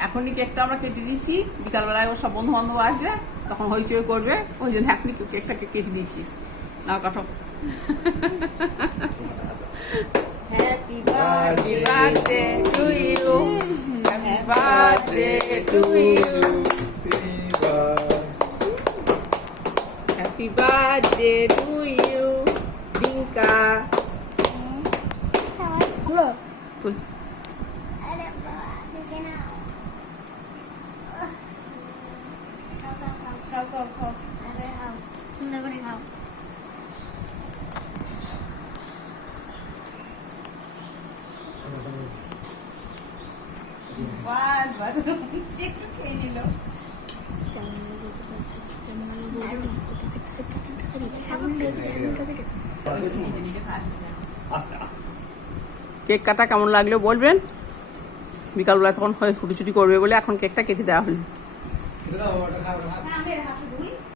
এখনই কেকটা আমরা কেটে দিচ্ছি, বিকালবেলায় ওর সব বন্ধু বান্ধব আসবে তখন হইচই করবে, ওই জন্য এখনই কেকটাকে কেটে দিচ্ছি। না কাটো। Happy birthday to you. Happy birthday to you. Happy birthday to you, Dinka. তুল- বাস বাস একটু খেয়ে নিল। কেক কাটা কেমন লাগলো বলবেন। বিকালবেলা তখন হয় ছুটি করবে বলে এখন কেকটা কেটে দেওয়া হলো। না, আমি হাতে